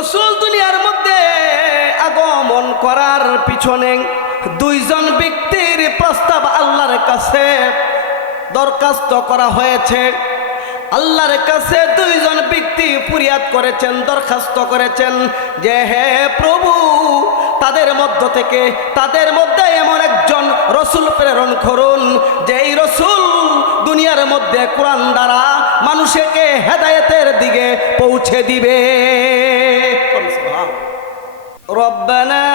রসুল দুনিয়ার মধ্যে আগমন করার পিছনে দুইজন ব্যক্তির প্রস্তাব আল্লাহর কাছে দরখাস্ত করা হয়েছে। আল্লাহর কাছে দুইজন ব্যক্তি ফুরিয়াদ করেছেন, দরখাস্ত করেছেন যে, হে প্রভু, তাদের মধ্য থেকে, তাদের মধ্যে এমন একজন রসুল প্রেরণ করুন যে এই রসুল দুনিয়ার মধ্যে কোরআন দ্বারা মানুষকে হেদায়েতের দিকে পৌঁছে দিবে। ربنا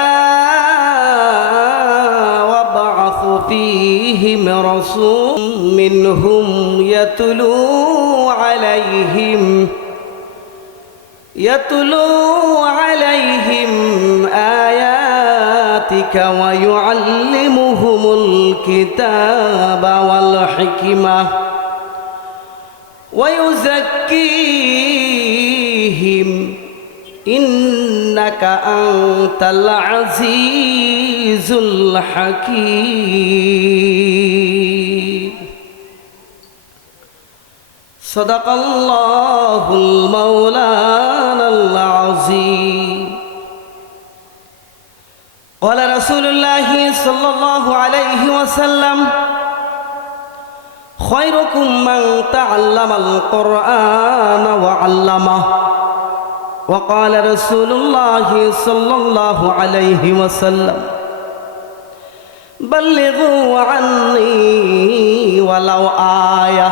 وابعث فيهم رسول منهم يتلو عليهم يتلو عليهم آياتك ويعلمهم الكتاب والحكمة ويزكيهم إنك أنت العزيز الحكيم صدق الله المولانا العظيم قال رسول الله صلى الله عليه وسلم خيركم من تعلم القرآن وعلمه وقال رسول الله صلى الله عليه وسلم بلغوا عني ولو آية.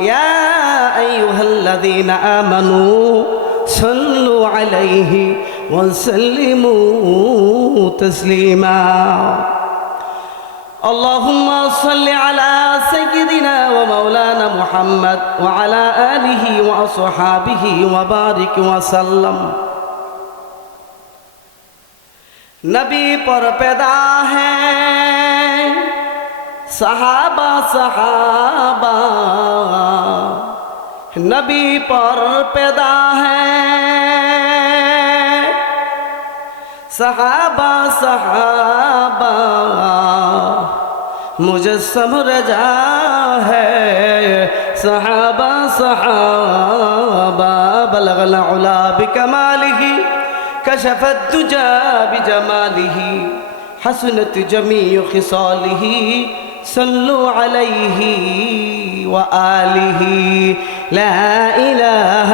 يا أيها الذين آمنوا صلوا عليه وسلموا تسليما. اللهم صل على سيدنا ومولانا محمد وعلى آله وأصحابه وبارك وسلم نبی پر پیدا ہے صحابہ صحابہ نبی پر پیدا ہے صحابة صحابة. مجسم رجا ہے صحابة بلغ العلا بكماله كشف الدجا بجماله. حسنت جميع خصاله صلوا عليه وآله. لا إله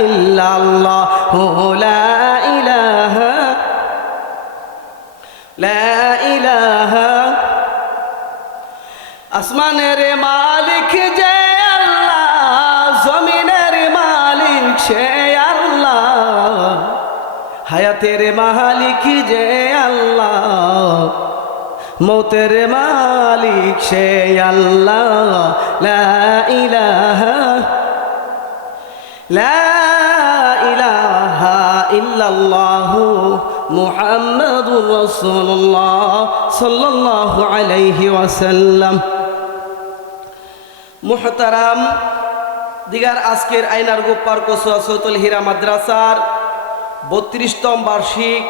إلا الله لا আসমানের মালিক যে আল্লাহ, জমিনের মালিক সে আল্লাহ। হায়াতের মালিক যে আল্লাহ, মৌতের মালিক সে আল্লাহ। লা ইলাহা লা ইলাহা ইল্লাল্লাহু মুহাম্মাদুর আলাইহি ওয়াসাল্লাম। মুহতারাম, দিগার আজকের আইনার গোপার কসুয়া সৌতুল হীরা মাদ্রাসার বত্রিশতম বার্ষিক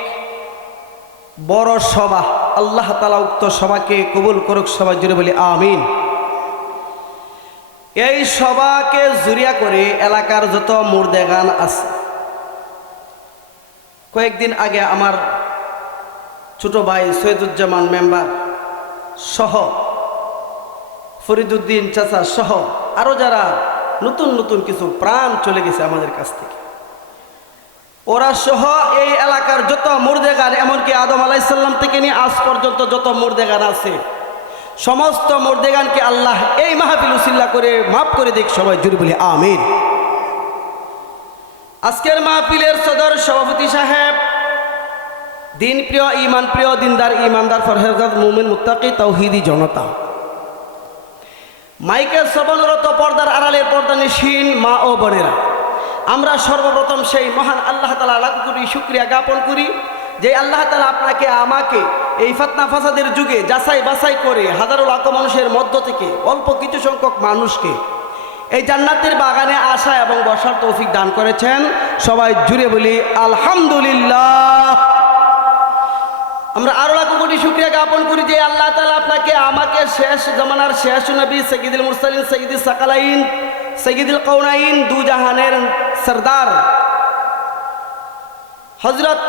বড় সভা। আল্লাহ তালা উক্ত সভাকে কবুল করুক সবাই জুড়ে বলি আমিন। এই সভাকে জুরিয়া করে এলাকার যত মুর্দেগান আছে। কয়েকদিন আগে আমার ছোট ভাই সৈয়দুজ্জামান মেম্বার সহ ফরিদুদ্দিন, চাচা সহ আরও যারা নতুন নতুন কিছু প্রাণ চলে গেছে আমাদের কাছ থেকে। ওরা সহ এই এলাকার যত মুর্দেগান, এমনকি আদম আলাইসাল্লাম থেকে নিয়ে আজ পর্যন্ত যত মুর্দেগান আছে, সমস্ত মুর্দেগানকে আল্লাহ এই মাহফিল উসিল্লা করে মাফ করে দিক, সবাই জুড়ে বলি, আমিন। আজকের মাহফিলের সদর সভাপতি সাহেব দিন প্রিয় ইমান প্রিয় দিনদার ইমানদার ফরহেজাদ মুমিন, মুত্তাকি, তৌহিদি জনতা। মাইকের শ্রবণরত পর্দার আড়ালের পর্দা নিশীন মা ও বোনেরা। আমরা সর্বপ্রথম সেই মহান আল্লাহ তালা লাভ করি শুক্রিয়া জ্ঞাপন করি যে আল্লাহ তালা আপনাকে, আমাকে এই ফাতনা ফাসাদের যুগে যাচাই বাছাই করে হাজারো লাখ মানুষের মধ্য থেকে অল্প কিছু সংখ্যক মানুষকে এই জান্নাতের বাগানে আসা এবং বসার তৌফিক দান করেছেন। সবাই জুড়ে বলি, আলহামদুলিল্লাহ। আমরা আরও লাখ কোটি শুক্রিয়া জ্ঞাপন করি যে আল্লাহ তালা আপনাকে, আমাকে শেষ জমানার শেষ নবী সঈদুল মুরসালিন সঈদুল সাকালাইন সঈদুল কৌনাইন দু জাহানের সর্দার। হজরত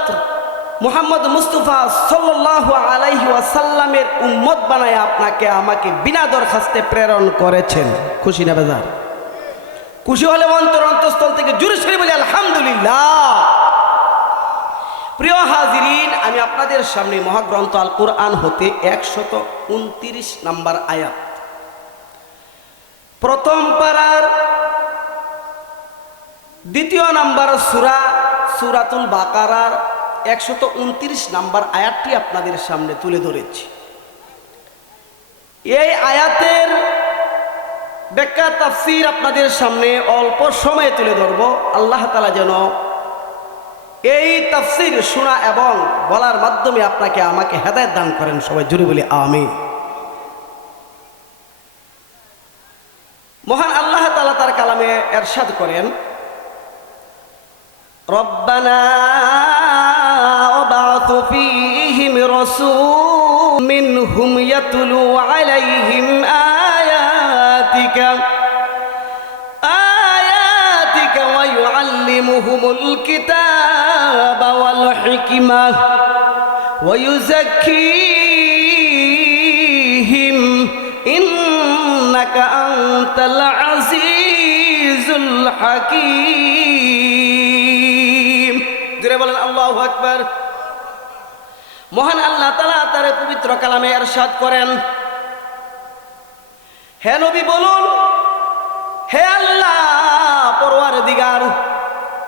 মুহাম্মদ মুস্তফা সাল্লাহ আলাইহি ওয়াসাল্লামের উম্মত বানায় আপনাকে, আমাকে বিনা দরখাস্তে প্রেরণ করেছেন। খুশি না বেজার? খুশি হলে অন্তর অন্তঃস্থল থেকে জুড়ে সরে বলি, আলহামদুলিল্লাহ। প্রিয় হাজিরিন, আমি আপনাদের সামনে মহাগ্রন্থ আল কোরআন হতে একশত উনত্রিশ নাম্বার আয়াত। প্রথম পাড়ার দ্বিতীয় নাম্বার সুরা, সুরাতুল বাকারার একশত উনত্রিশ নাম্বার আয়াতটি আপনাদের সামনে তুলে ধরেছি। এই আয়াতের ব্যাখ্যা, তাফসির আপনাদের সামনে অল্প সময়ে তুলে ধরব। আল্লাহ তালা যেন এই তাফসির শোনা এবং বলার মাধ্যমে আপনাকে আমাকে হেদায়ত দান করেন সবাই জুড়ে বলি আমি মহান আল্লাহ তালা তার কালামে এরশাদ করেন ربنا وبعث فيهم رسول منهم يتلو عليهم آياتك آياتك ويعلمهم الكتاب والحكمة ويزكيهم إنك أنت العزيز الحكيم জুড়ে বলেন আল্লাহ আকবার মহান আল্লাহ তালা তার পবিত্র কালামে এরশাদ করেন হে নবী বলুন হে আল্লাহ পরোয়ার দিগার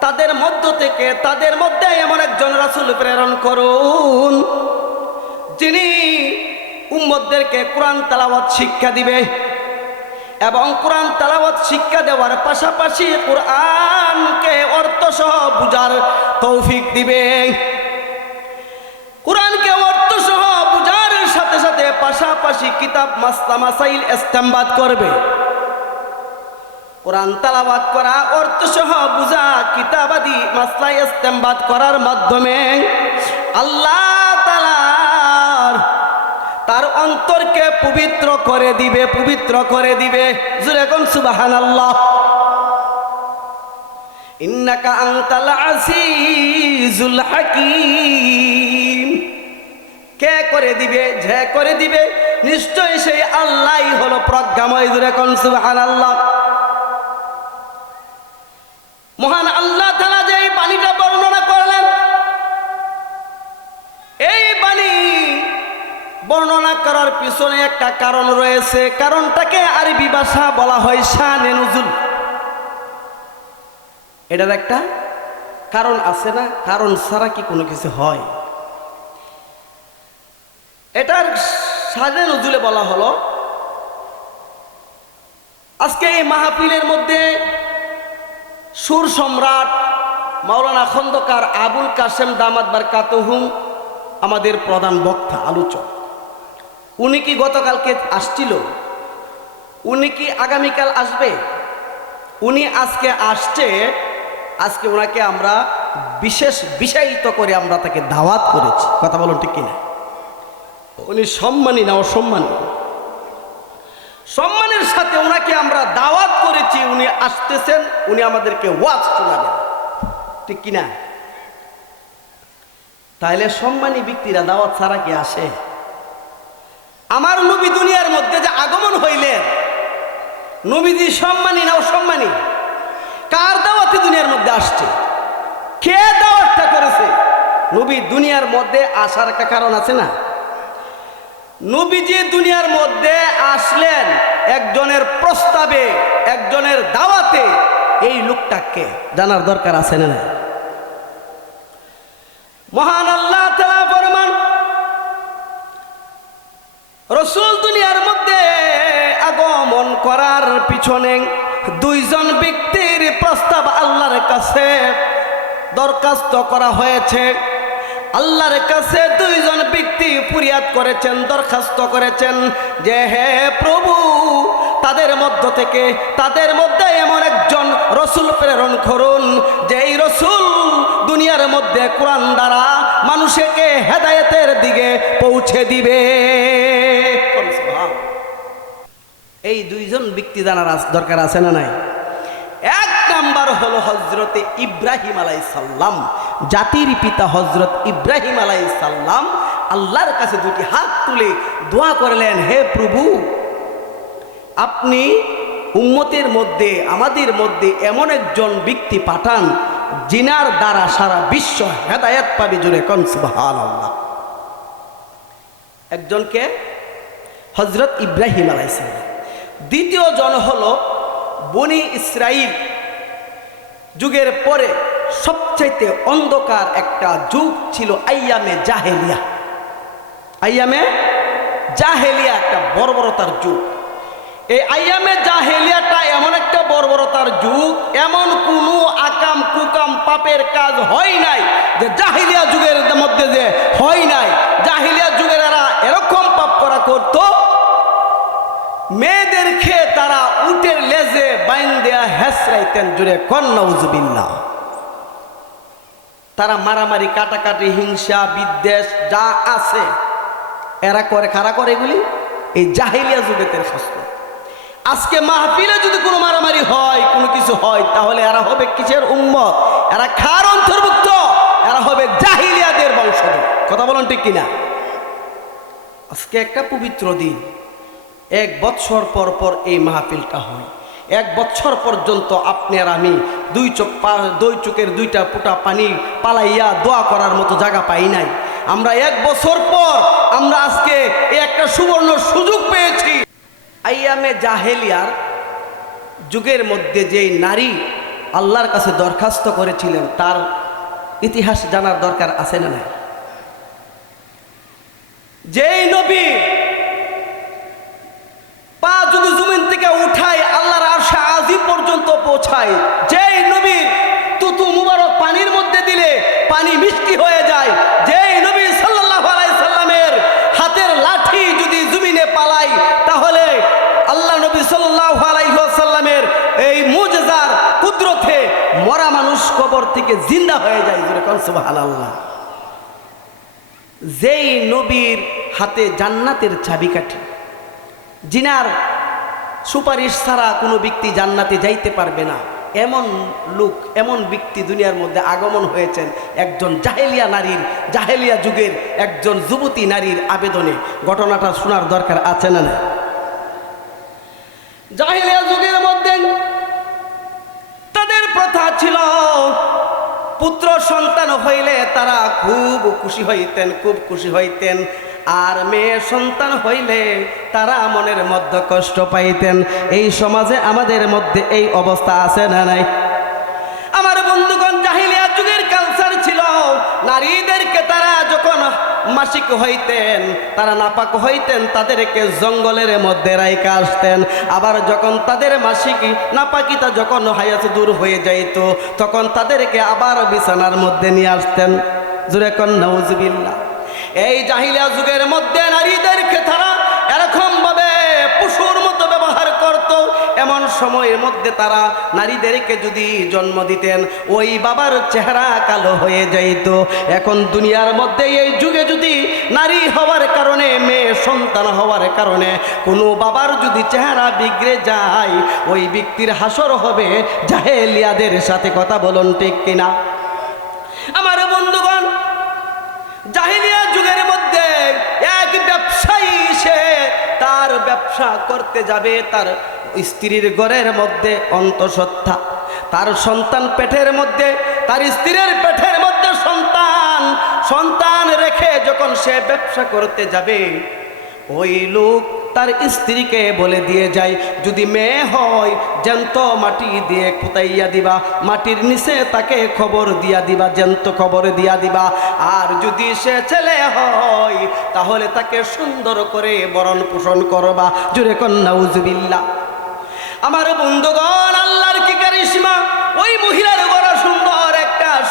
তাদের মধ্য থেকে, তাদের মধ্যে এমন একজন রাসূল প্রেরণ করুন, যিনি উম্মদদেরকে কোরআন তালাওয়াত শিক্ষা দিবে এবং কোরআন তালাওয়াত শিক্ষা দেওয়ার পাশাপাশি কোরআনকে অর্থসহ বুঝার তৌফিক দিবে। কোরআনকে অর্থসহ বুঝার সাথে সাথে পাশাপাশি কিতাব মাস্তা মাসাইল ইস্তেমবাদ করবে। কোরআন তালাবাদ করা অর্থসহ বুঝা কিতাবাদি মাসলা ইস্তেমবাদ করার মাধ্যমে আল্লাহ তালার তার অন্তরকে পবিত্র করে দিবে, পবিত্র করে দিবে। জুড়ে কোন সুবাহান আল্লাহ ইন্নাকা আনতাল আজিজুল হাকিম। কে করে দিবে, যে করে দিবে নিশ্চয় সেই আল্লাহই হলো প্রজ্ঞাময়। জুড়ে কোন সুবাহান আল্লাহ মহান আল্লাহ তালা যে এই বাণীটা বর্ণনা করলেন, এই বাণী বর্ণনা করার পিছনে একটা কারণ রয়েছে। কারণটাকে আরবি ভাষা বলা হয় শানে নজুল। এটার একটা কারণ আছে না? কারণ ছাড়া কি কোনো কিছু হয়? এটার সাজে নজুলে বলা হলো, আজকে এই মাহফিলের মধ্যে সুর সম্রাট মাওলানা খন্দকার আবুল কাসেম দামাদ বার কাতহুম আমাদের প্রধান বক্তা, আলোচক। উনি কি গতকালকে আসছিল? উনি কি আগামীকাল আসবে? উনি আজকে আসছে, আজকে ওনাকে আমরা বিশেষ বিষয়িত করে আমরা তাকে দাওয়াত করেছি। কথা বলুন ঠিক কিনা? উনি সম্মানী না অসম্মানী? সম্মানের সাথে ওনাকে আমরা দাওয়াত করেছি, উনি আসতেছেন, উনি আমাদেরকে ওয়াজ শোনাবেন। ঠিক কিনা? তাইলে সম্মানী ব্যক্তিরা দাওয়াত ছাড়া কি আসে? আমার নবী দুনিয়ার মধ্যে যে আগমন হইলেন, নবীজি সম্মানী না অসম্মানী? কার দাওয়াতে দুনিয়ার মধ্যে আসছে? কে দাওয়াতটা করেছে? নবী দুনিয়ার মধ্যে আসার একটা কারণ আছে না? নবীজি দুনিয়ার মধ্যে আসলেন একজনের প্রস্তাবে, একজনের দাওয়াতে এই লোকটাকে জানার দরকার আছে না? মহান আল্লাহ ফরমান, রসুল দুনিয়ার মধ্যে আগমন করার পিছনে দুইজন ব্যক্তির প্রস্তাব আল্লাহর কাছে দরখাস্ত করা হয়েছে আল্লাহর কাছে দুইজন ব্যক্তি ফুরিয়াদ করেছেন, দরখাস্ত করেছেন যে, হে প্রভু, তাদের মধ্য থেকে, তাদের মধ্যে এমন একজন রসুল প্রেরণ করুন যে এই রসুল দুনিয়ার মধ্যে কোরআন দ্বারা মানুষকে হেদায়েতের দিকে পৌঁছে দিবে। এই দুইজন ব্যক্তি জানার দরকার আছে না নাই? এক নাম্বার হলো হজরতে ইব্রাহিম আলাই সাল্লাম জাতির পিতা হজরত ইব্রাহিম আলাই সাল্লাম আল্লাহর কাছে দুটি হাত তুলে দোয়া করলেন, হে প্রভু, আপনি উম্মতের মধ্যে, আমাদের মধ্যে এমন একজন ব্যক্তি পাঠান জিনার দ্বারা সারা বিশ্ব হেদায়াত পাবে জুড়ে কনসুবাহান আল্লাহ একজনকে হজরত ইব্রাহিম আলাইসাল্লাম দ্বিতীয় জন হল বনি ইসরাইল যুগের পরে সবচাইতে অন্ধকার একটা যুগ ছিল আইয়ামে জাহেলিয়া। আইয়ামে জাহেলিয়া একটা বর্বরতার যুগ। এই আইয়ামে জাহেলিয়াটা এমন একটা বর্বরতার যুগ, এমন কোনো আকাম কুকাম পাপের কাজ হয় নাই যে জাহিলিয়া যুগের মধ্যে যে হয় নাই। জাহিলিয়া যুগের এরা এরকম পাপ করা করত মেয়েদের খেয়ে তারা উটের লেজে বাইন দেয়া হেসরাইতেন জুড়ে কন্যা উজবিল্লা তারা মারামারি, কাটাকাটি, হিংসা, বিদ্বেষ, যা আছে, এরা করে খারা করে এগুলি? এই জাহিলিয়া যুগেতের শাস্ত্র। আজকে মাহফিলে যদি কোনো মারামারি হয়, কোনো কিছু হয়, তাহলে এরা হবে কিসের উম্মত? এরা খার অন্তর্ভুক্ত? এরা হবে জাহিলিয়াদের বংশধর। কথা বলেন ঠিক কিনা? আজকে একটা পবিত্র দিন। এক বৎসর পর পর এই মাহফিলটা হয়। এক বছর পর্যন্ত আপনি আর আমি দুই চোখ দুই চোখের দুইটা ফুটা পানি পালাইয়া দোয়া করার মতো জায়গা পাই নাই। আমরা এক বছর পর আমরা আজকে একটা সুবর্ণ সুযোগ পেয়েছি। আইয়ামে জাহেলিয়ার যুগের মধ্যে যেই নারী আল্লাহর কাছে দরখাস্ত করেছিলেন, তার ইতিহাস জানার দরকার আছে না যেই নবী পা যদি জমিন থেকে উঠায়, আল্লাহর আরশা আজিম পর্যন্ত পৌঁছায়। যেই নবীর তুতু মুবারক পানির মধ্যে দিলে, পানি মিষ্টি হয়ে যায়। যেই নবী আলাইহি সাল্লামের হাতের লাঠি যদি জমিনে পালাই তাহলে আল্লাহ নবী সাল্লাল্লাহু আলাইহি সাল্লামের এই মুজজার কুদরতে মরা মানুষ কবর থেকে জিন্দা হয়ে যায়। সুবহানাল্লাহ। যেই নবীর হাতে জান্নাতের চাবিকাঠি জিনার সুপারিশ ছাড়া কোনো ব্যক্তি জান্নাতে যাইতে পারবে না। এমন লোক, এমন ব্যক্তি দুনিয়ার মধ্যে আগমন হয়েছেন একজন জাহেলিয়া নারীর, জাহেলিয়া যুগের একজন যুবতী নারীর আবেদনে। ঘটনাটা শোনার দরকার আছে না না জাহেলিয়া যুগের মধ্যে তাদের প্রথা ছিল, পুত্র সন্তান হইলে তারা খুব খুশি হইতেন, খুব খুশি হইতেন। আর মেয়ে সন্তান হইলে তারা মনের মধ্যে কষ্ট পাইতেন। এই সমাজে আমাদের মধ্যে এই অবস্থা আছে না নাই? আমার বন্ধুগণ, জাহিলিয়া যুগের কালচার ছিল, নারীদেরকে তারা যখন মাসিক হইতেন, তারা নাপাক হইতেন, তাদেরকে জঙ্গলের মধ্যে রাইকা আসতেন। আবার যখন তাদের মাসিক নাপাকিতা যখন হায়াত দূর হয়ে যাইত, তখন তাদেরকে আবার বিছানার মধ্যে নিয়ে আসতেন। জুরে কন এই জাহিলিয়া যুগের মধ্যে নারীদেরকে তারা এরকম ভাবে পশুর মতো ব্যবহার করত। এমন সময়ের মধ্যে তারা নারীদেরকে যদি জন্ম দিতেন, ওই বাবার চেহারা কালো হয়ে যাইত। এখন দুনিয়ার মধ্যে এই যুগে যদি নারী হওয়ার কারণে, মেয়ে সন্তান হওয়ার কারণে কোনো বাবার যদি চেহারা বিগড়ে যায়, ওই ব্যক্তির হাসর হবে জাহেলিয়াদের সাথে কথা বলুন ঠিক কিনা? আমার বন্ধুগণ, জাহিলিয়া ব্যবসা করতে যাবে তার স্ত্রীর ঘরের মধ্যে অন্তঃসত্ত্বা। তার সন্তান পেটের মধ্যে, তার স্ত্রীর পেটের মধ্যে সন্তান। সন্তান রেখে যখন সে ব্যবসা করতে যাবে, ওই লোক তার স্ত্রীকে বলে দিয়ে যায় যদি মেয়ে হয়, জ্যান্ত মাটি দিয়ে খুতাইয়া দিবা। মাটির নিচে তাকে খবর দিয়া দিবা, জ্যান্ত খবর দিয়া দিবা। আর যদি সে ছেলে হয়, তাহলে তাকে সুন্দর করে বরণ পোষণ করবা। জুড়ে কন্যা উজবিল্লা আমার বন্ধুগণ, আল্লাহর কি কারিশমা? ওই মহিলার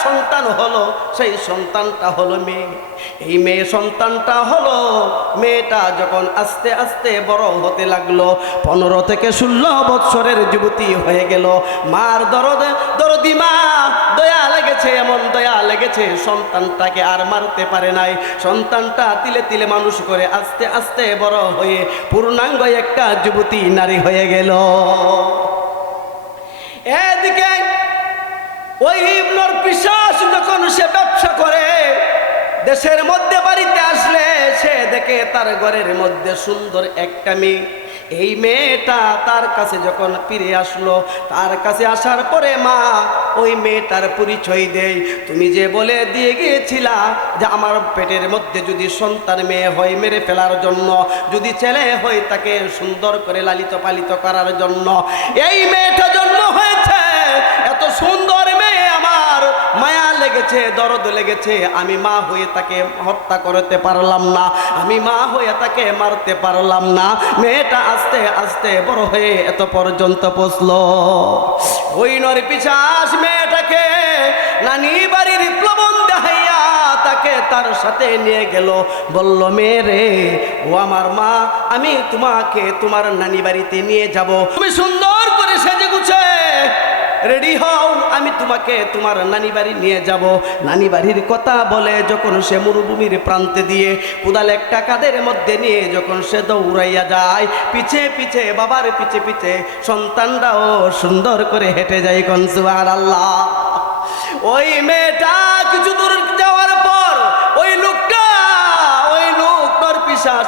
সন্তান হলো, সেই সন্তানটা হলো মেয়ে। এই মেয়ে সন্তানটা হলো, মেয়েটা যখন আস্তে আস্তে বড় হতে লাগল, পনেরো থেকে ষোলো বৎসরের যুবতী হয়ে গেল। মার দরদ, দরদি মা, দয়া লেগেছে, এমন দয়া লেগেছে, সন্তানটাকে আর মারতে পারে নাই। সন্তানটা তিলে তিলে মানুষ করে আস্তে আস্তে বড় হয়ে পূর্ণাঙ্গ একটা যুবতী নারী হয়ে গেল। এদিকে ওই ইবনুর পিসাস যখন সে ব্যবসা করে, দেশের মধ্যে বাড়িতে আসলে সে দেখে তার ঘরের মধ্যে সুন্দর একটা মেয়ে। এই মেয়েটা তার কাছে যখন ফিরে আসলো, তার কাছে আসার পরে মা, ওই মেয়েটার পরিচয় দেয় তুমি যে বলে দিয়ে গিয়েছিলা যে আমার পেটের মধ্যে যদি সন্তান মেয়ে হয় মেরে ফেলার জন্য, যদি ছেলে হয় তাকে সুন্দর করে লালিত পালিত করার জন্য। এই মেয়েটা জন্ম হয়েছে, এত সুন্দর লেগেছে, দরদ লেগেছে, আমি মা হয়ে তাকে হত্যা করতে পারলাম না। আমি মা হয়ে তাকে মারতে পারলাম না। মেয়েটা আস্তে আস্তে বড় হয়ে এত পর্যন্ত পৌঁছলো। ওই নর পিছাস মেয়েটাকে নানি বাড়ির প্লবন দেখাইয়া তাকে তার সাথে নিয়ে গেল। বলল মেয়ে ও আমার মা, আমি তোমাকে তোমার নানি বাড়িতে নিয়ে যাব। তুমি সুন্দর রেডি হও আমি তোমাকে তোমার নানি বাড়ি নিয়ে যাব। নানি বাড়ির কথা বলে যখন সে মরুভূমির প্রান্তে দিয়ে কোদাল একটা কাদের মধ্যে নিয়ে যখন সে দৌড়াইয়া যায়, পিছে পিছে, বাবার পিছে পিছে, সন্তানরাও সুন্দর করে হেঁটে যায় কনসুয়ার আল্লাহ ওই মেয়েটা কিছু দূর যাওয়ার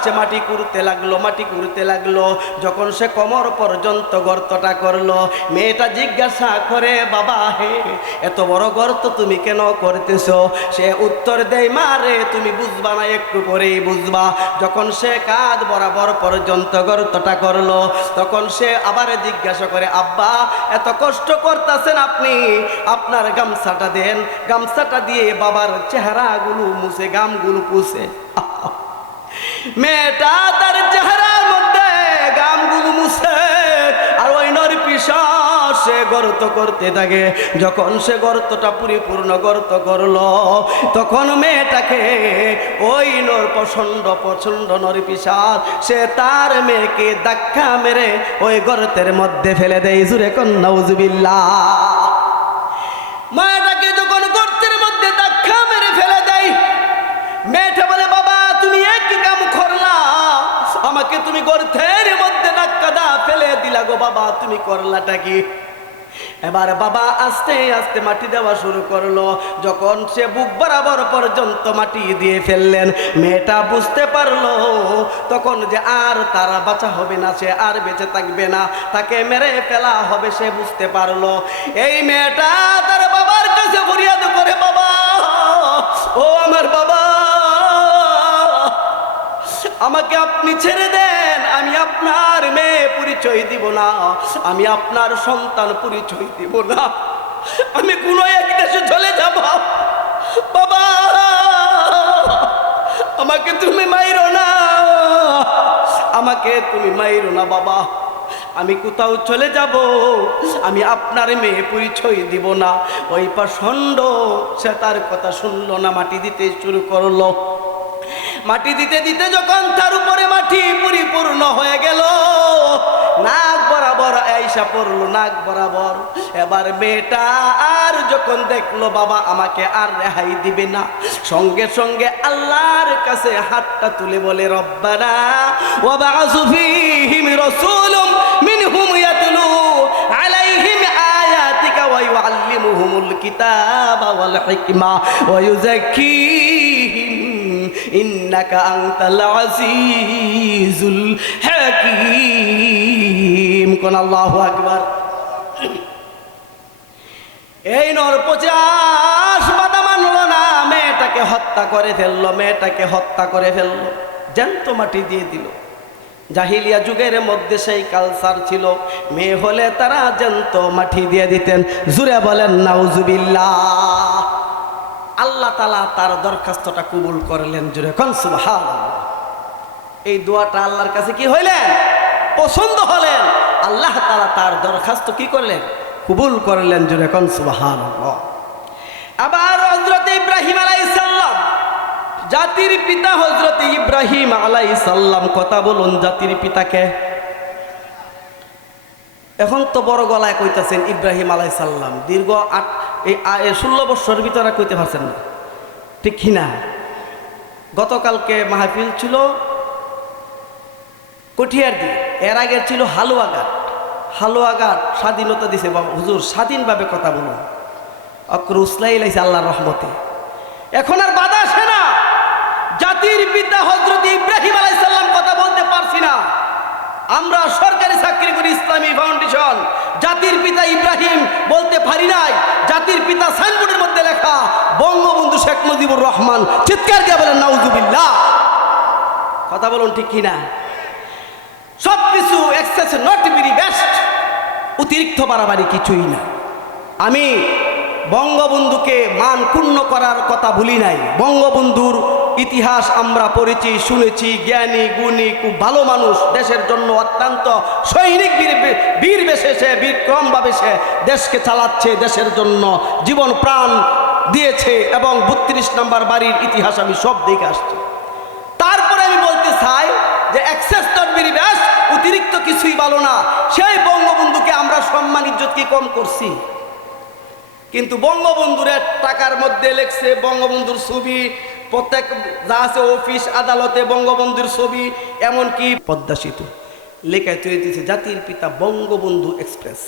পিসাসে মাটি কুড়তে লাগল, মাটি কুড়তে লাগল। যখন সে কমর পর্যন্ত গর্তটা করল, মেয়েটা জিজ্ঞাসা করে, বাবা হে, এত বড় গর্ত তুমি কেন করতেছো? সে উত্তর দেয়, মা রে, তুমি বুঝবা না, একটু পরেই বুঝবা। যখন সে কাঁধ বরাবর পর্যন্ত গর্তটা করল, তখন সে আবার জিজ্ঞাসা করে, আব্বা, এত কষ্ট করতেছেন আপনি? আপনার গামছাটা দেন। গামছাটা দিয়ে বাবার চেহারাগুলো মুছে, গামগুলো পুষে মেয়েটা তার চেহারার মধ্যে গামগুলো মুছে, আর ওই নর সে গর্ত করতে থাকে। যখন সে গর্তটা পরিপূর্ণ গর্ত করল, তখন মেয়েটাকে ওই নর পছন্দ পছন্দ নর পিসাস সে তার মেয়েকে ধাক্কা মেরে ওই গর্তের মধ্যে ফেলে দেয়। জুরে কন্যা মায়াটাকে যখন গর্তের মধ্যে ধাক্কা মেরে ফেলে দেয়, মেয়েটা বলে, বাবা আমাকে তুমি গর্তের মধ্যে ধাক্কা দা ফেলে দিলা গো বাবা, তুমি করলাটা কি? এবার বাবা আস্তে আস্তে মাটি দেওয়া শুরু করল। যখন সে বুক বরাবর পর্যন্ত মাটি দিয়ে ফেললেন, মেয়েটা বুঝতে পারল, তখন যে আর তারা বাঁচা হবে না, সে আর বেঁচে থাকবে না, তাকে মেরে ফেলা হবে সে বুঝতে পারল। এই মেয়েটা তার বাবার কাছে ফরিয়াদ করে, বাবা, ও আমার বাবা আমাকে আপনি ছেড়ে দেন, আমি আপনার মেয়ে পরিচয় দিব না, আমি আপনার সন্তান পরিচয় দিব না। আমি কোনো এক দেশে চলে যাব। বাবা, আমাকে তুমি মাইরো না। আমাকে তুমি মাইরো না, বাবা। আমি কোথাও চলে যাব, আমি আপনার মেয়ে পরিচয় দিব না। ওই পাষণ্ড সে তার কথা শুনলো না, মাটি দিতে শুরু করল। মাটি দিতে দিতে যখন তার উপরে মাটি পরিপূর্ণ হয়ে গেল, নাক বরাবর আইসা পড়ল, নাক বরাবর। এবার মেয়েটা আর যখন দেখল, বাবা আমাকে আর রেহাই দিবে না। সঙ্গে সঙ্গে আল্লাহর কাছে হাতটা তুলে বলে, রব্বানা ওয়া বা'সু ফীহিম রাসূলুম মিনহুম ইয়াতলু আলাইহিম আয়াতিকা ওয়া ইউআল্লিমুহুমুল কিতাবা ওয়াল হিকমা ওয়া ইউযাক্কিহিম ইন্নাকা আনতাল আজিজুল হাকীম। কোন আল্লাহু আকবার। এই না, মেয়েটাকে হত্যা করে ফেলল, মেয়েটাকে হত্যা করে ফেলল, জ্যান্ত মাটি দিয়ে দিল। জাহিলিয়া যুগের মধ্যে সেই কালচার ছিল, মেয়ে হলে তারা জ্যান্ত মাটি দিয়ে দিতেন। জুড়ে বলেন, নাউজুবিল্লাহ। আল্লাহ তালা তার দরখাস্তটা কবুল করলেন জুড়ে কনসুবাহ এই দোয়াটা আল্লাহর কাছে কি হইলেন? পছন্দ হলেন। আল্লাহ তালা তার দরখাস্ত কি করলেন? কবুল করলেন জুড়ে কনসুবাহ আবার হজরত ইব্রাহিম আলাই সাল্লাম জাতির পিতা হজরত ইব্রাহিম আলাই সাল্লাম কথা বলুন জাতির পিতাকে। এখন তো বড় গলায় কইতাছেন ইব্রাহিম আলাই সাল্লাম দীর্ঘ আট এই ষোলো বৎসর ভিতরে কইতে পারছেন না। ঠিক কিনা গতকালকে মাহফিল ছিল কঠিয়ার দিয়ে এর আগে ছিল হালুয়াঘাট। হালুয়াঘাট স্বাধীনতা দিছে বাবা। হুজুর, স্বাধীনভাবে কথা বলুন। অক্র উসলাই লাইছে আল্লাহর রহমতে। এখন আর বাধা আসে না। জাতির পিতা হজরত ইব্রাহিম আলাইসাল্লাম কথা বলতে পারছি না আমরা সরকারি চাকরি করি ইসলামী ফাউন্ডেশন। জাতির পিতা ইব্রাহিম বলতে পারি নাই। জাতির পিতা সাইনবোর্ডের মধ্যে লেখা, বঙ্গবন্ধু শেখ মুজিবুর রহমান। চিৎকার দিয়ে বলেন, নাউজুবিল্লাহ। কথা বলুন ঠিক কিনা? সব কিছু এক্সেস নট ভেরি বেস্ট অতিরিক্ত বাড়াবাড়ি কিছুই না। আমি বঙ্গবন্ধুকে মান ক্ষুণ্ণ করার কথা ভুলি নাই। বঙ্গবন্ধুর ইতিহাস আমরা পড়েছি, শুনেছি, জ্ঞানী, গুণী, খুব ভালো মানুষ, দেশের জন্য অত্যন্ত সৈনিক বীর সে বিক্রমভাবে সে দেশকে চালাচ্ছে, দেশের জন্য জীবন প্রাণ দিয়েছে এবং বত্রিশ নম্বর বাড়ির ইতিহাস আমি সব দেখে আসছি। তারপরে আমি বলতে চাই যে অ্যাক্সেস ভেরি বেস্ট অতিরিক্ত কিছুই ভালো না। সেই বঙ্গবন্ধুকে আমরা সম্মান, ইজ্জত কি কম করছি? কিন্তু বঙ্গবন্ধুর টাকার মধ্যে লেখছে, বঙ্গবন্ধুর ছবি প্রত্যেক যা আছে অফিস, আদালতে, বঙ্গবন্ধুর ছবি, এমনকি পদ্মা সেতু। লেখায় তৈরি দিয়েছে, জাতির পিতা বঙ্গবন্ধু এক্সপ্রেস।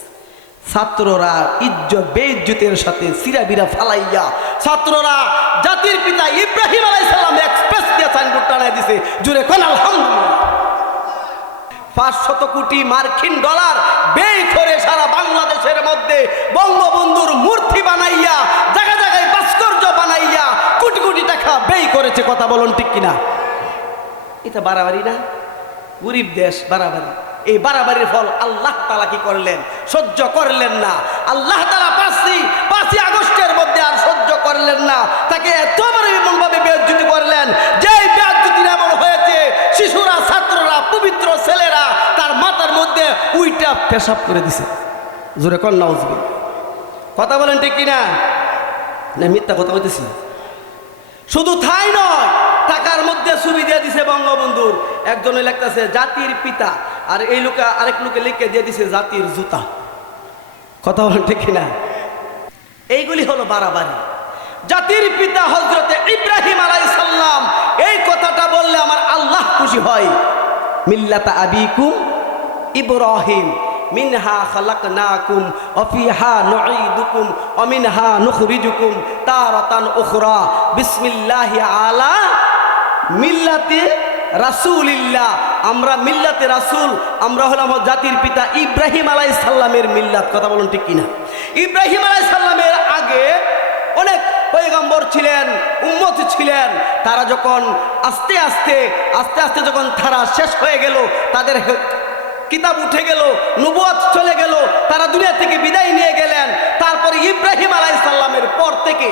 ছাত্ররা ইজ্জত, বেইজ্জতের সাথে সিরাবিরা ফালাইয়া, ছাত্ররা জাতির পিতা ইব্রাহিম আলাইসাল্লাম এক্সপ্রেস দিয়ে সাইনবোর্ড টানায় দিছে। জুড়ে কোন আলহামদুলিল্লাহ। কোটি মার্কিন ডলার ব্যয় করে সারা বাংলাদেশের মধ্যে বঙ্গবন্ধুর মূর্তি বানাইয়া জায়গা জায়গায় ভাস্কর্য বানাইয়া কোটি কোটি টাকা ব্যয় করেছে, কথা বলুন ঠিক কিনা? এটা বাড়াবাড়ি না? গরিব দেশ, বাড়াবাড়ি। এই বাড়াবাড়ির ফল আল্লাহ তালা কি করলেন? সহ্য করলেন না। আল্লাহ তালা পাঁচই পাঁচই আগস্টের মধ্যে আর সহ্য করলেন না। তাকে এতবার এমনভাবে বেজ্জুতি করলেন যে বেজ্জুতি এমন হয়েছে, শিশুরা, ছাত্ররা, পবিত্র ছেলেরা, তার মাথার মধ্যে উইটা পেশাব করে দিছে। জোরে কন্যা উজবি কথা বলেন ঠিক কিনা? না মিথ্যা কথা বলতেছি শুধু থাই নয়, টাকার মধ্যে ছবি দিয়ে দিছে বঙ্গবন্ধুর। একজনে লিখতেছে, জাতির পিতা। আর এই লোকে, আরেক লোকে লিখে দিয়ে দিছে, জাতির জুতা। কথা বলেন ঠিক না এইগুলি হলো বাড়াবাড়ি। জাতির পিতা হজরতে ইব্রাহিম আলাই সাল্লাম এই কথাটা বললে আমার আল্লাহ খুশি হয়। মিল্লাতা আবিকুম ইব্রাহিম। মিনহা খালাকনাকুম, অফিহা নুঈদুকুম, অমিনহা নুখরিজুকুম, তারাতান উখরা, বিসমিল্লাহি আলা মিল্লাতে রাসূলিল্লাহ। আমরা মিল্লাতে রাসূল, আমরা হলাম জাতির পিতা ইব্রাহিম আলাইহিস সালামের মিল্লাত, কথা বলুন ঠিক কিনা? ইব্রাহিম আলাইহিস সালামের আগে অনেক পয়গম্বর ছিলেন, উম্মত ছিলেন, তারা যখন আস্তে আস্তে আস্তে আস্তে যখন তারা শেষ হয়ে গেল, তাদের কিতাব উঠে গেল নবুয়াত চলে গেল, তারা দুনিয়া থেকে বিদায় নিয়ে গেলেন। তারপরে ইব্রাহিম আলাই সাল্লামের পর থেকে,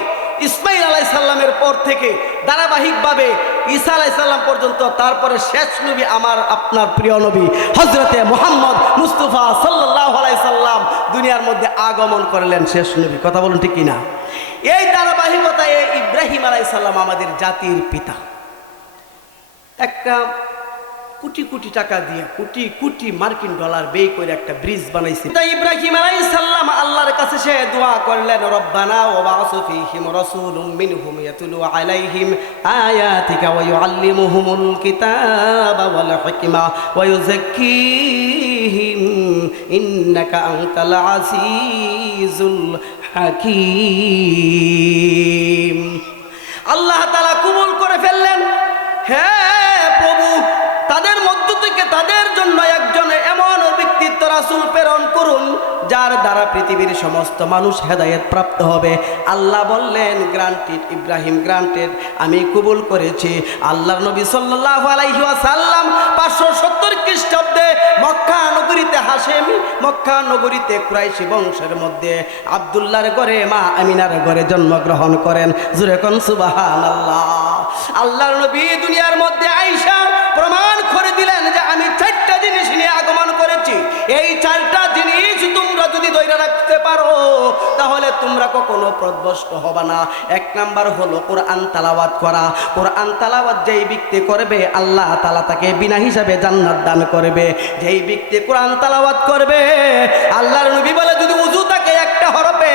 ইসমাইল আলাই সাল্লামের পর থেকে ধারাবাহিকভাবে ঈসা আলাই সাল্লাম পর্যন্ত, তারপরে শেষ নবী আমার আপনার প্রিয় নবী হজরতে মোহাম্মদ মুস্তফা সাল্লাহ আলাই সাল্লাম দুনিয়ার মধ্যে আগমন করলেন শেষ নবী। কথা বলুন ঠিক কিনা? এই ধারাবাহিকতায় ইব্রাহিম আলাই সাল্লাম আমাদের জাতির পিতা। একটা কোটি কোটি টাকা দিয়ে, কোটি কোটি মার্কিন ডলার ব্যয় করে একটা ব্রিজ বানাইছে। তাই ইব্রাহিম আলাইহিস সালাম আল্লাহর কাছে সে দোয়া করলেন, রব্বানা ওয়া বা'সু ফীহিম রাসূলুম মিনহুম ইয়াতলু আলাইহিম আয়াতিকা ওয়া ইউআল্লিমুহুমুল কিতাবা ওয়াল হিকমা ওয়া ইউযাক্কিহিম ইন্নাকা আনতাল আজিজুল হাকীম। আল্লাহ তাআলা তাদের জন্য একজন এমন ব্যক্তিত্ব রাসুল প্রেরণ করুন, যার দ্বারা পৃথিবীর সমস্ত মানুষ হেদায়েত প্রাপ্ত হবে। আল্লাহ বললেন, গ্রান্টেড ইব্রাহিম, গ্রান্টেড, আমি কবুল করেছি। আল্লাহ নবী সাল্লাহ আলাইহি ওয়াসাল্লাম পাঁচশো সত্তর খ্রিস্টাব্দে মক্কা নগরীতে হাসেমি, মক্কা নগরীতে কুরাইশি বংশের মধ্যে আবদুল্লাহর ঘরে মা আমিনার ঘরে জন্মগ্রহণ করেন। জুরে কন সুবাহান আল্লাহ আল্লাহর নবী দুনিয়ার মধ্যে আইসা প্রমাণ করে দিলেন এই চারটা জিনিস তোমরা যদি ধৈর্য রাখতে পারো, তাহলে তোমরা কখনো প্রদবষ্ট হবে না। এক নাম্বার হলো কোরআন তালাওয়াত করা। কোরআন তালাওয়াত যেই ব্যক্তি করবে, আল্লাহ তালা তাকে বিনা হিসাবে জান্নাত দান করবে। যেই ব্যক্তি কোরআন তালাওয়াত করবে, আল্লাহর নবী বলে যদি উজু তাকে একটা হরপে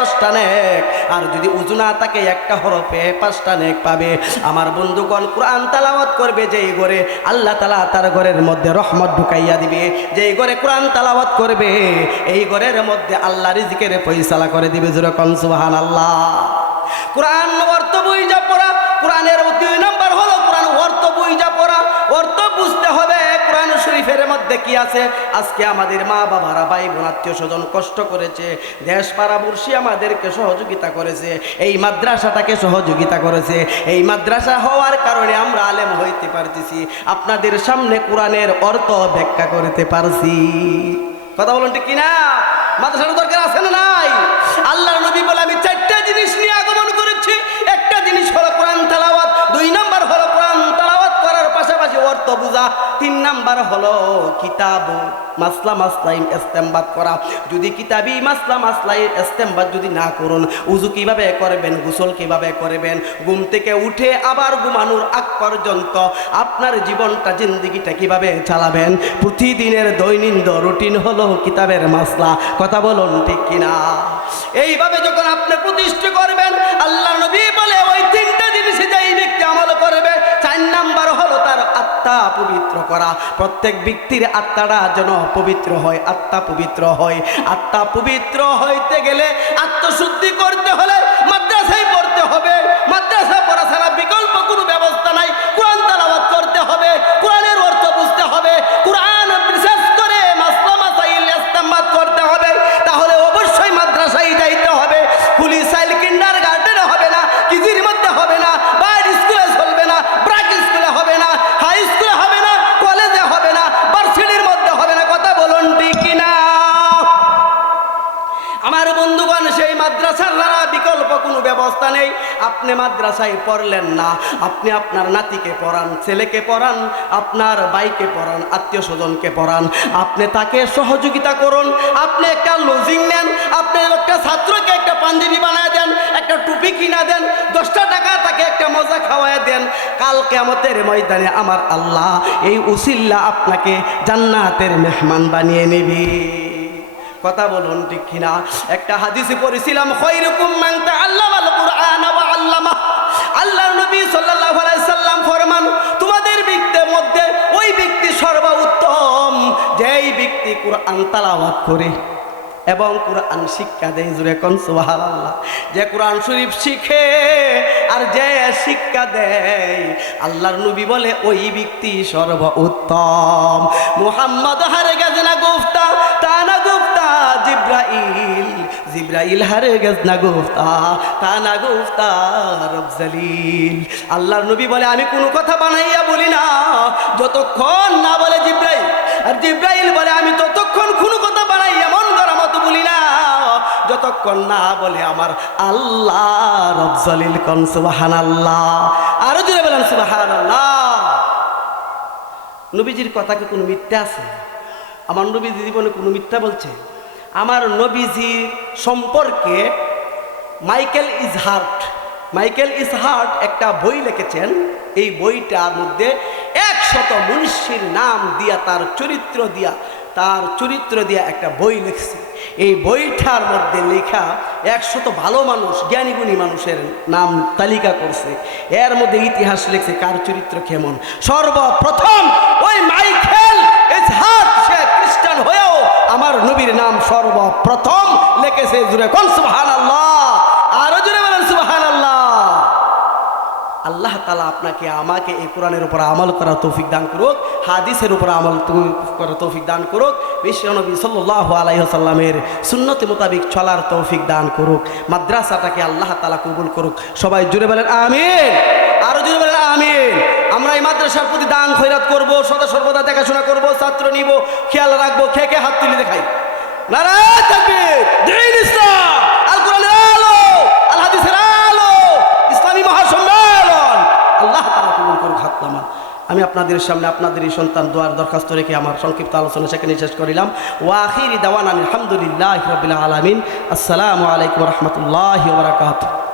দশটা নেক। আর যদি উজু না থাকে, একটা হরফে পাঁচটা নেক পাবে। আমার বন্ধুগণ কোরআন তালাওয়াত করবে যেই ঘরে, আল্লাহ তালা তার ঘরের মধ্যে রহমত ঢুকাইয়া দিবে। যেই ঘরে কোরআন তালাওয়াত করবে, এই ঘরের মধ্যে আল্লাহ রিজিকের ফয়সালা করে দিবে। জোরে কনসুবাহান আল্লাহ কোরআন অর্থ বই যা পড়া, কোরআনের দুই নম্বর হলো কোরআন অর্থ বই যা পড়া। অর্থ বুঝতে হবে কোরআন শরীফের মধ্যে কি আছে? আজকে আমাদের মা বাবারা, ভাই বোন, আত্মীয় স্বজন কষ্ট করেছে দেশ পাড়াবর্ষী আমাদেরকে সহযোগিতা করেছে, এই মাদ্রাসাটাকে সহযোগিতা করেছে, এই মাদ্রাসা হওয়ার কারণে আমরা আলেম হইতে পারতেছি, আপনাদের সামনে কোরআনের অর্থ ব্যাখ্যা করতে পারছি। কথা বলুন ঠিক কিনা? মাদ্রাসার দরকার আছে না নাই? আল্লাহর নবী অর্থ তিন নাম্বার হলো কিতাব মাসলা করা। যদি কিতাবি মাসলা মাসলাই যদি না করুন, উজু কীভাবে করবেন কীভাবে করবেন? ঘুম থেকে উঠে আবার ঘুমানোর আগ পর্যন্ত আপনার জীবনটা, জিন্দগিটা কীভাবে চালাবেন? প্রতিদিনের দৈনন্দিন রুটিন হলো কিতাবের মাসলা। কথা বলুন ঠিক কিনা? এইভাবে যখন আপনি প্রতিষ্ঠা করবেন, আল্লাহ নবী বলে ওই তিনটা জিনিসে যে এই ব্যক্তি আমল করবে, চার নাম্বার হলো তার আত্মা পবিত্র করা। প্রত্যেক ব্যক্তির আত্মাটা যেন পবিত্র হয়, আত্মা পবিত্র হয়। আত্মা পবিত্র হইতে গেলে আত্মশুদ্ধি করতে হলে মাদ্রাসায় পড়তে হবে। ব্যবস্থা নেই। আপনি মাদ্রাসায় পড়লেন না। আপনি আপনার নাতিকে পড়ান, ছেলেকে পড়ান, আপনার বাইকে পড়ান, আত্মীয় স্বজনকে পড়ান। আপনি তাকে সহযোগিতা করুন। আপনি একটা লজিং নেন। আপনি একটা ছাত্রকে একটা পাঞ্জাবি বানায় দেন, একটা টুপি কিনা দেন, দশটা টাকা তাকে একটা মজা খাওয়ায় দেন। কাল কেমতের ময়দানে আমার আল্লাহ এই উসিল্লা আপনাকে জান্নাতের মেহমান বানিয়ে নেবে। কথা বলুন ঠিক কিনা? একটা হাদিসে পড়েছিলাম তাআল্লামাল কুরআন ওয়া আল্লামা। আল্লাহর নবী সাল্লাল্লাহু আলাইহি সাল্লাম ফরমান, তোমাদের ব্যক্তির মধ্যে ওই ব্যক্তি সর্বোত্তম, যেই ব্যক্তি কোরআন তালাওয়াত করে এবং কোরআন শিক্ষা দেয়। জুড়ে কোন সুবহানাল্লাহ। যে কোরআন শরীফ শিখে আর যে শিক্ষা দেয়, আল্লাহর নবী বলে, ওই ব্যক্তি সর্ব উত্তম মুহাম্মদ হারে গেছে না গুফতা? তা না জিব্রাইল, হারে গেছে না গুফতা, তা না গুফতা রবজালিল আল্লাহর নবী বলে, আমি কোনো কথা বানাইয়া বলি না। যতক্ষণ না বলে জিব্রাইল, আর জিব্রাইল বলে, আমি ততক্ষণ কোনো কথা বানাইয়া মন করা মতো বলি না। যতক্ষণ না বলে আমার আল্লাহ রবজালিল কন সুবাহান আল্লাহ আরও জুড়ে বলেন সুবাহান আল্লাহ নবীজির কথা কি কোনো মিথ্যা আছে? আমার নবীজি জীবনে কোনো মিথ্যা বলছে? আমার নবীজির সম্পর্কে মাইকেল ইজহার্ট মাইকেল ইজহার্ট একটা বই লিখেছেন। এই বইটার মধ্যে একশত মনীষীর নাম দিয়া, তার চরিত্র দিয়া, তার চরিত্র দিয়া একটা বই লিখছে। এই বইটার মধ্যে লেখা একশত ভালো মানুষ, জ্ঞানীগুণী মানুষের নাম তালিকা করছে। এর মধ্যে ইতিহাস লিখছে কার চরিত্র কেমন? সর্বপ্রথম ওই মাইকেল ইজহার্ট সে খ্রিস্টান হয়েও আমার নাম সর্বপ্রথম লিখেছে জুড়ে কোন সুবহান আল্লাহ আরও জুড়ে বলেন সুবহান আল্লাহ আল্লাহ তালা আপনাকে, আমাকে এই কোরআনের উপর আমল করার তৌফিক দান করুক, হাদিসের উপর আমল করার তৌফিক দান করুক বিশ্বনবী সাল্লাহ আলাইসাল্লামের সুন্নতি মোতাবিক চলার তৌফিক দান করুক, মাদ্রাসাটাকে আল্লাহ তালা কবুল করুক। সবাই জুড়ে বলেন, আমিন। আরও জুড়ে বলেন, আমিন। আমরা এই মাদ্রাসার প্রতি দান খৈরাত করব, সদা সর্বদা দেখাশোনা করব, ছাত্র নিব, খেয়াল রাখব খেয়ে খেয়ে হাত তুলে দেখাই। আল্লাহ আমি আপনাদের সামনে আপনাদের এই সন্তান দোয়ার দরখাস্ত রেখে আমার সংক্ষিপ্ত আলোচনা সেখানে শেষ করিলাম। ওয়াহির দাওয়ান আলহামদুলিল্লাহ রবিল আলমিন। আসসালামু আলাইকুম রহমতুল্লাহ বারাকাতুহ।